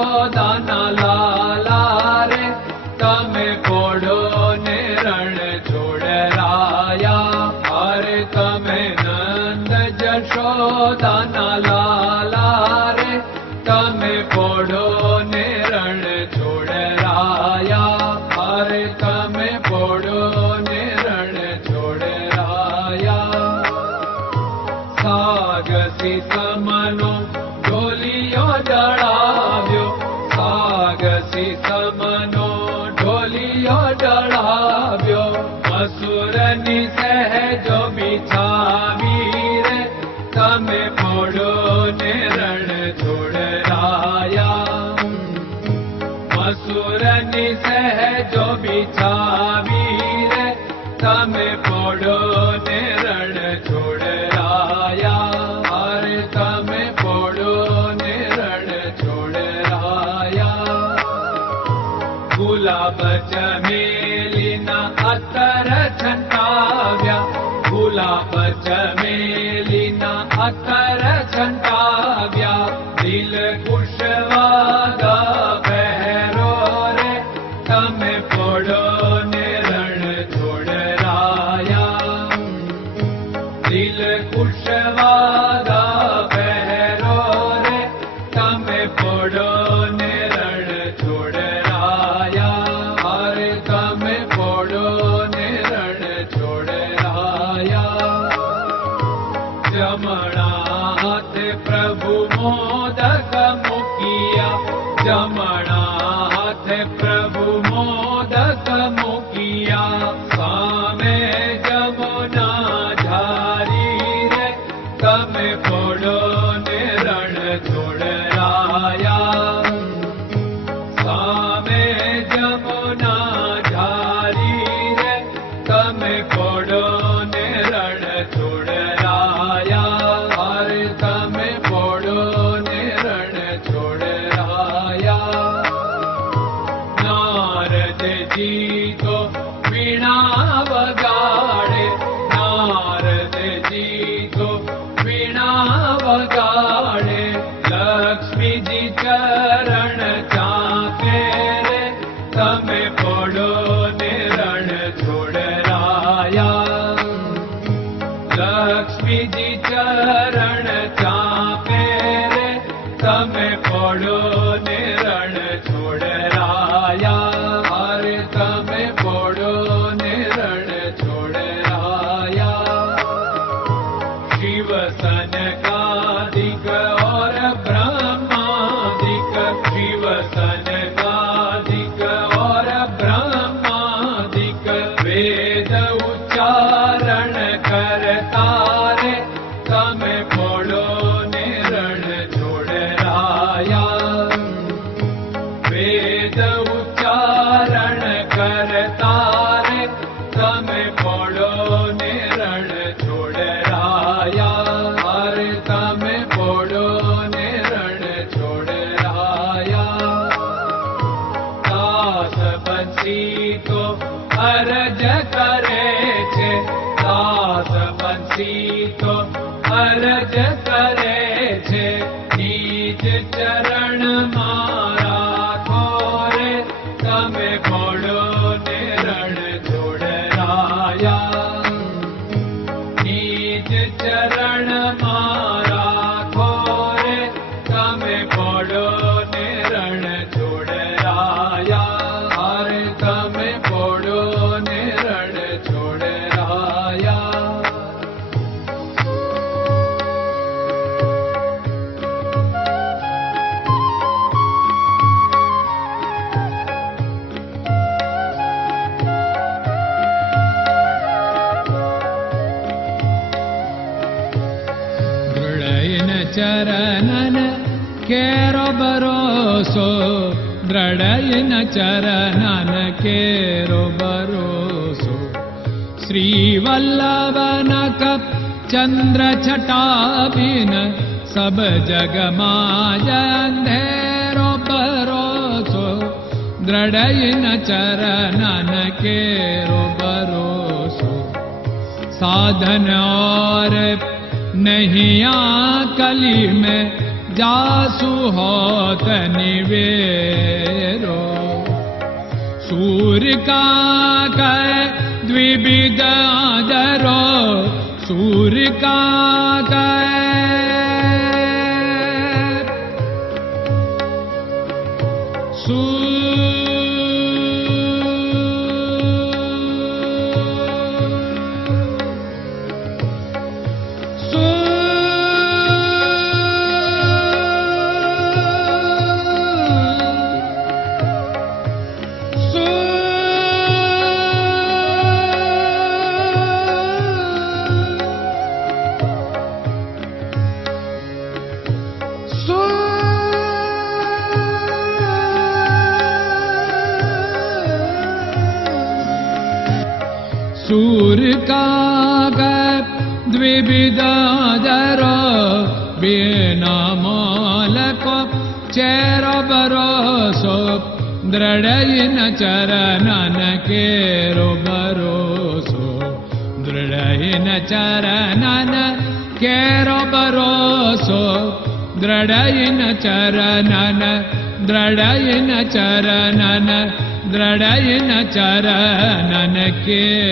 જશોદાના લાલા રે તમે પોડો ને રણ છોડરાયા. અરે તમે નંદ જશોદાના લાલા રે તમે પોડો ને રણ છોડરાયા. અરે તમે પોડો ને રણ છોડરાયા. સાગસી સમનો ઢોલિયો ડળાવ્યો, સાગસી સમનો ઢોલિયો ડળાવ્યો. મસૂરની સહેજો બિછાવી રે તમે પોડો ને રણ છોડરાયા. મસૂરની સહેજો બિછાવી રે તમે પોડો ને રણ છોડરાયા. અરે તમે પોડો ને રણ છોડરાયા. ગુલાબ ચમેલીના અત્તર છંટાવ્યા, ગુલાબ ચમેલીના અત્તર છંટાવ્યા. દિલ કુશવાદા પહેરો રે તમે પોડો ને રણ છોડરાયા. દિલ કુશવાદા પહેરો રે તમે પોડો ને રણ છોડરાયા. અરે તમે પોડો ને રણ છોડરાયા. જમણા હાથે પ્રભુ મોદક મૂકિયા, જમણા હાથે પ્રભુ મોદક મૂકિયા. સામે જમુના ઝારી રે તમે પોડો ને રણ છોડરાયા. સામે જમુના ઝારી રે તમે પોડો ને રણ છોડરાયા. અરે તમે પોડો ને રણ છોડરાયા. નારદજી તો વીણા વગાડે, નારદજી તો વીણા વગાડે. લક્ષ્મીજી ચરણ ચાકે રે તમે પોડો ને રણ છોડરાયા. લક્ષ્મીજી ચરણ ચાપે રે તમે પોડો ને રણ છોડરાયા. અરે તમે પોડો ને રણ છોડરાયા. શિવ સનકાદિક और ब्रह्मादिक, शिव सनकादिक और ब्रह्मादिक. वेद उच्चारण करता रे તમે પોડો ને રણ છોડરાયા. વેદ ઉચ્ચારણ કરતા રે તમે પોડો ને રણ છોડરાયા. અરે તમે પોડો ને રણ છોડરાયા. દાસ બંસી તો અરજ કરે છે, દાસ બંસી તો અરજ કરે છે. નીચ ચરણ મારા ખોરે તમે પોડો ને રણ છોડરાયા. નીચ ચરણ મારા ખોરે તમે પોડો ને રણ છોડરાયા. અરે તમે પોડો ને રણ છોડરાયા. ચરણન કેરો ભરોસો, દ્રઢયન ચરણન કેરો ભરોસો. શ્રી વલ્લભન કપ ચંદ્ર છટાબિન સબ જગમાં અંધેરો ભરોસો. દ્રઢયન ચરણન કેરો ભરોસો. साधन और नहीं कली में जासु होत निवेरो। सूर्य का कै द्विविध आदरो, सूर्य का सूर्य का द्विविधादरो, बिना मोल को चेर भरोसो, दृढ़ चरणन केरो भरोसो, दृढ़ चरणन केरो भरोसो, दृढ़ चरणन, दृढ़ चरणन, दृढ़ चरणन के।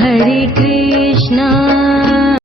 Hare Krishna